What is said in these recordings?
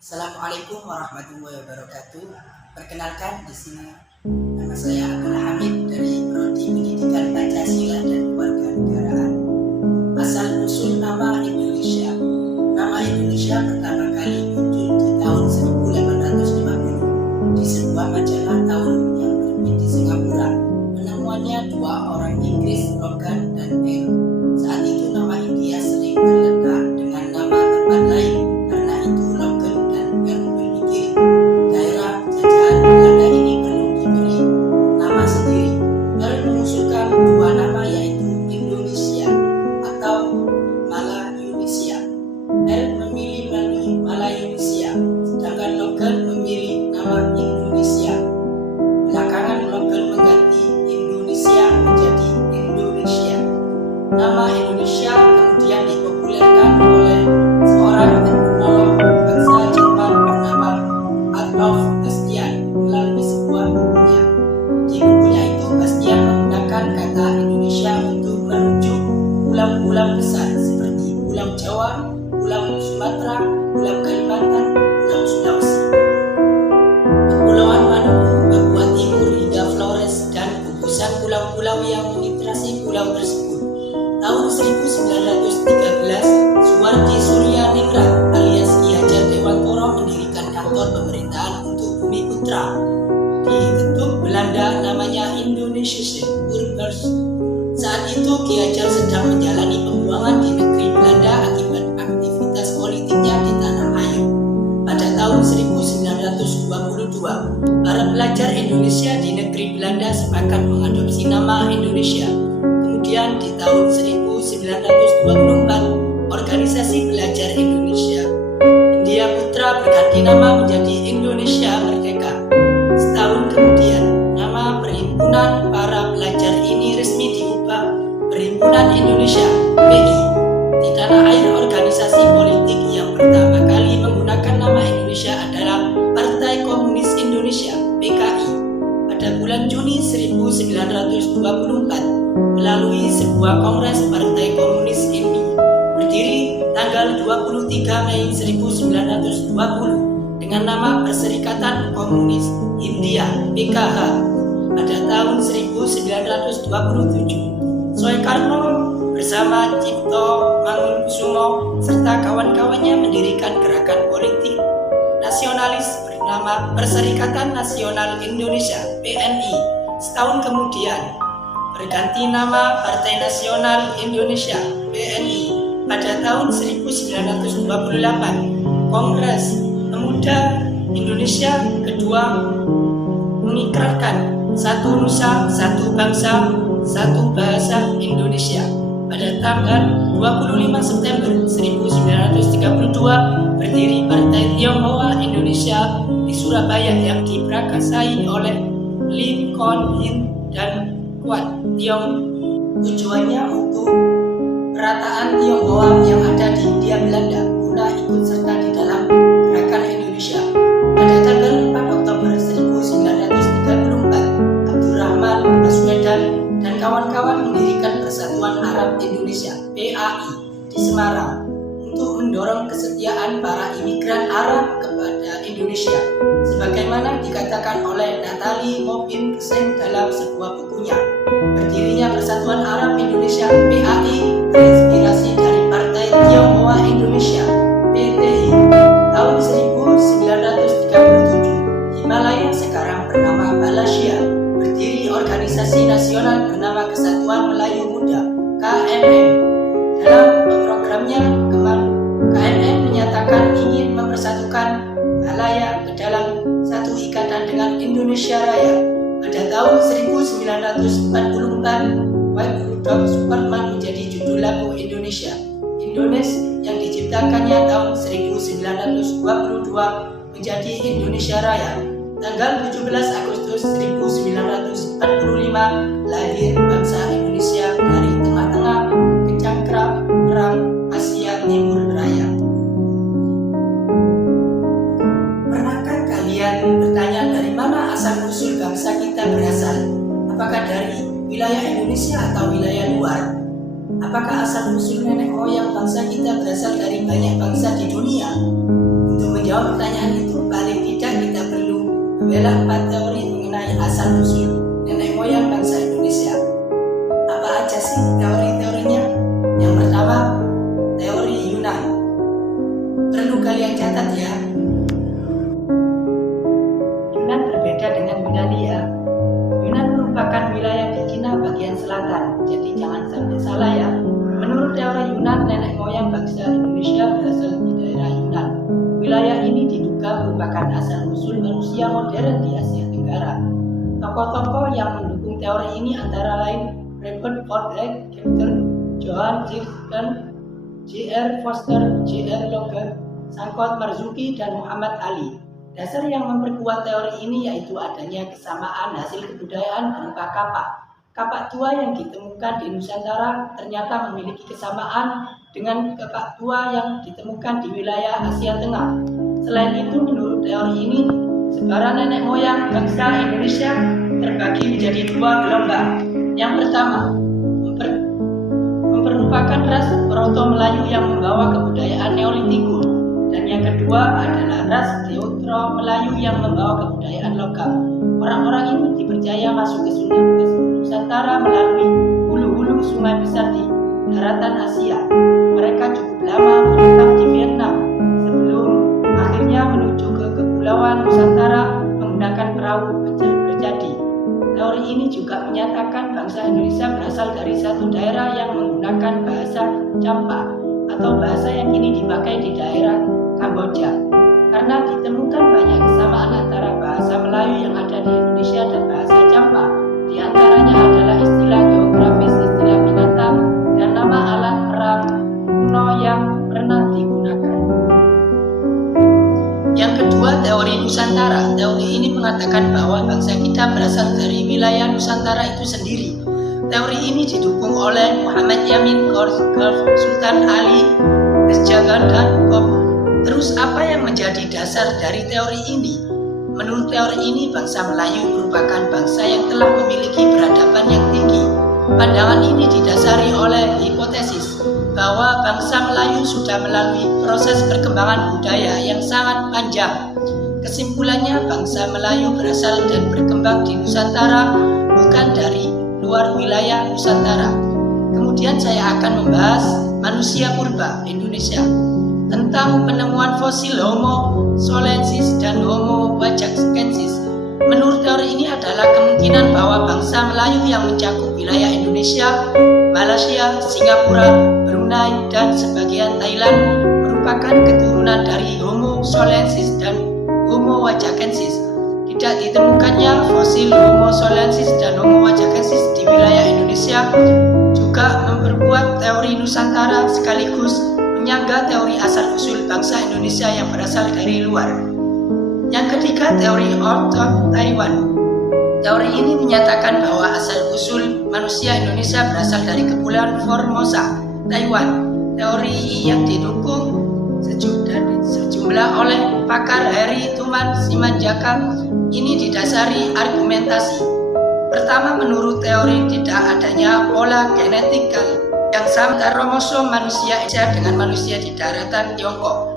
Assalamualaikum warahmatullahi wabarakatuh. Perkenalkan di sini nama saya Abdul Hamid dari Prodi Pendidikan Pancasila dan Kewarganegaraan. Asal usul nama Indonesia. Nama Indonesia pertama kali muncul di tahun 1850 di sebuah majalah tahun yang terbit di Singapura. Penemuannya dua orang Inggris, Logan dan Earl. Saat itu nama India sering terletak dengan nama tempat lain. Karena itu Logan dan Earl berpikir daerah jajahan Belanda ini perlu diberi nama sendiri. Earl mengusulkan dua nama yaitu Indonesia atau Malayunesia. Earl memilih Malayunesia, sedangkan Logan memilih nama Indonesia. Belakangan Logan mengganti Indonesia menjadi Indonesia. Nama Indonesia kemudian dipopulerkan oleh seorang etnolog bangsa Jerman bernama Adolf Bastian melalui sebuah bukunya. Di bukunya itu Bastian menggunakan kata Indonesia untuk merujuk pulau-pulau besar seperti Pulau Jawa, Pulau Sumatera, Pulau Kalimantan, Pulau Sulawesi, Kepulauan Maluku, Papua Timur hingga Flores dan gugusan pulau-pulau yang melintasi pulau tersebut. Tahun 1913, Suwardi Surya Ningrat alias Ki Hajar Dewantoro mendirikan kantor pemerintahan untuk Bumi Putra. Dibentuk Belanda namanya Indonesische Burgers. Saat itu Ki Hajar sedang menjalani pembuangan di negeri Belanda akibat aktivitas politiknya di tanah air. Pada tahun 1922, para pelajar Indonesia di negeri Belanda sepakat mengadopsi nama Indonesia. Kemudian di tahun 1924, Organisasi Pelajar Indonesia India Putra berganti nama menjadi Indonesia Merdeka. Setahun kemudian, nama Perhimpunan Para Pelajar ini resmi diubah Perhimpunan Indonesia (PI). Di tanah air, organisasi politik yang pertama kali menggunakan nama Indonesia adalah Partai Komunis Indonesia (PKI). Pada bulan Juni 1924, melalui sebuah kongres Partai Komunis ini berdiri tanggal 23 Mei 1920 dengan nama Perserikatan Komunis India (PKH). Pada tahun 1927, Soekarno bersama Cipto Mangunkusumo serta kawan-kawannya mendirikan gerakan politik nasionalis bernama Perserikatan Nasional Indonesia (PNI). Setahun kemudian berganti nama Partai Nasional Indonesia (PNI). Pada tahun 1928, Kongres Pemuda Indonesia kedua mengikrarkan satu nusa, satu bangsa, satu bahasa Indonesia. Pada tanggal 25 September 1932 berdiri Partai Tionghoa Indonesia di Surabaya yang diprakarsai oleh Lim Kuan Yin dan Kuat Tiong. Tujuannya untuk perataan Tionghoa yang ada di Hindia Belanda guna ikut serta di dalam gerakan Indonesia. Pada tanggal 4 Oktober 1934, Abdurrahman Baswedan dan kawan-kawan mendirikan Persatuan Arab Indonesia (PAI) di Semarang untuk mendorong kesetiaan para imigran Arab kepada Indonesia, sebagaimana dikatakan oleh Nathalie Mopin Geseng dalam sebuah bukunya. Berdirinya Persatuan Arab Indonesia (PAI) terinspirasi dari Partai Tionghoa Indonesia (PTI). Tahun 1937, Himalaya sekarang bernama Malaysia berdiri organisasi nasional bernama Kesatuan Melayu Muda (KMM). Dalam programnya, KMM menyatakan ingin mempersatukan Malaya ke dalam satu ikatan dengan Indonesia Raya. Pada tahun 1944, White Rudolph Supratman menjadi judul lagu Indonesia yang diciptakannya tahun 1922 menjadi Indonesia Raya. Tanggal 17 Agustus 1945 lahir bangsa Indonesia dari tengah-tengah kecangkram perang Asia Timur Raya. Pernahkah kalian bertanya dari mana asal-usul bangsa kita berasal? Apakah dari wilayah Indonesia atau wilayah luar? Apakah asal-usul nenek moyang bangsa kita berasal dari banyak bangsa di dunia? Untuk menjawab pertanyaan itu, paling tidak kita perlu membela 4 teori mengenai asal-usul nenek moyang bangsa Indonesia. Apa aja sih teori-teorinya? Yang pertama, teori Yunan. Perlu kalian catat ya. Yunan berbeda dengan Yunani ya. Yunan merupakan wilayah di Cina bagian selatan, jadi jangan sampai salah ya. Menurut teori Yunan, nenek moyang bangsa Indonesia berasal di daerah Yunan. Wilayah ini diduga merupakan asal-usul manusia modern di Asia Tenggara. Tokoh-tokoh yang mendukung teori ini antara lain Rupert Sheldrake, Captain Johann Gibson, J.R. Foster, J.R. Logan, Sangkot Marzuki, dan Muhammad Ali. Dasar yang memperkuat teori ini yaitu adanya kesamaan hasil kebudayaan berupa kapak. Kapak tua yang ditemukan di Nusantara ternyata memiliki kesamaan dengan kapak tua yang ditemukan di wilayah Asia Tengah. Selain itu, menurut teori ini, sebaran nenek moyang bangsa Indonesia terbagi menjadi 2 gelombang. Yang pertama, merupakan ras Proto Melayu yang membawa kebudayaan Neolitikum, dan yang kedua adalah ras Deutero Melayu yang membawa kebudayaan lokal. Orang-orang ini dipercaya masuk ke Nusantara melalui hulu-hulu sungai besar di daratan Asia. Mereka cukup lama menetap di Vietnam sebelum akhirnya menuju ke Kepulauan Nusantara menggunakan perahu berjadi. Teori ini juga menyatakan bangsa Indonesia berasal dari satu daerah yang menggunakan bahasa Champa atau bahasa yang kini dipakai di daerah Kamboja. Karena ditemukan banyak kesamaan antara bahasa Melayu yang ada di Indonesia dan bahasa Champa, di antaranya adalah istilah geografis, istilah binatang, dan nama alat perang kuno yang pernah digunakan. Yang kedua, teori Nusantara. Teori ini mengatakan bahwa bangsa kita berasal dari wilayah Nusantara itu sendiri. Teori ini didukung oleh Muhammad Yamin, Sultan Ali, Esjagan, dan Kopo. Terus apa yang menjadi dasar dari teori ini? Menurut teori ini, bangsa Melayu merupakan bangsa yang telah memiliki peradaban yang tinggi. Pandangan ini didasari oleh hipotesis bahwa bangsa Melayu sudah melalui proses perkembangan budaya yang sangat panjang. Kesimpulannya, bangsa Melayu berasal dan berkembang di Nusantara, bukan dari luar wilayah Nusantara. Kemudian saya akan membahas manusia purba Indonesia, tentang penemuan fosil Homo solensis dan Homo wajackensis. Menurut teori ini adalah kemungkinan bahwa bangsa Melayu yang mencakup wilayah Indonesia, Malaysia, Singapura, Brunei, dan sebagian Thailand merupakan keturunan dari Homo solensis dan Homo wajackensis. Tidak ditemukannya fosil Homo solensis dan Homo wajackensis di wilayah Indonesia juga memperkuat teori Nusantara sekaligus menyangga teori asal-usul bangsa Indonesia yang berasal dari luar. Yang ketiga, teori orthodoks Taiwan. Teori ini menyatakan bahwa asal-usul manusia Indonesia berasal dari Kepulauan Formosa, Taiwan. Teori yang didukung sejumlah oleh pakar Heri Tuman Simanjaka ini didasari argumentasi. Pertama, menurut teori tidak adanya pola genetikal yang sama antara kromosom manusia Indonesia dengan manusia di daratan Tiongkok.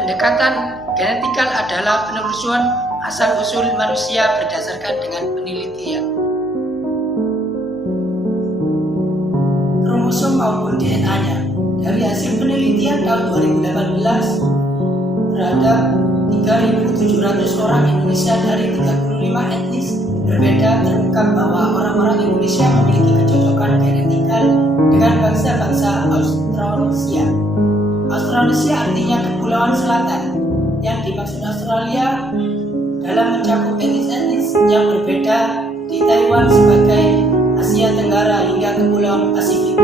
Pendekatan genetikal adalah penelusuran asal-usul manusia berdasarkan dengan penelitian kromosom maupun DNA-nya. Dari hasil penelitian tahun 2018 terhadap 3.700 orang Indonesia dari 35 etnis berbeda, terungkap bahwa orang-orang Indonesia memiliki kecocokan genetikal dengan bangsa-bangsa Australasia. Australasia artinya Kepulauan Selatan, yang dimaksud Australia dalam mencakup etnis-etnis yang berbeda di Taiwan sebagai Asia Tenggara hingga Kepulauan Pasifik.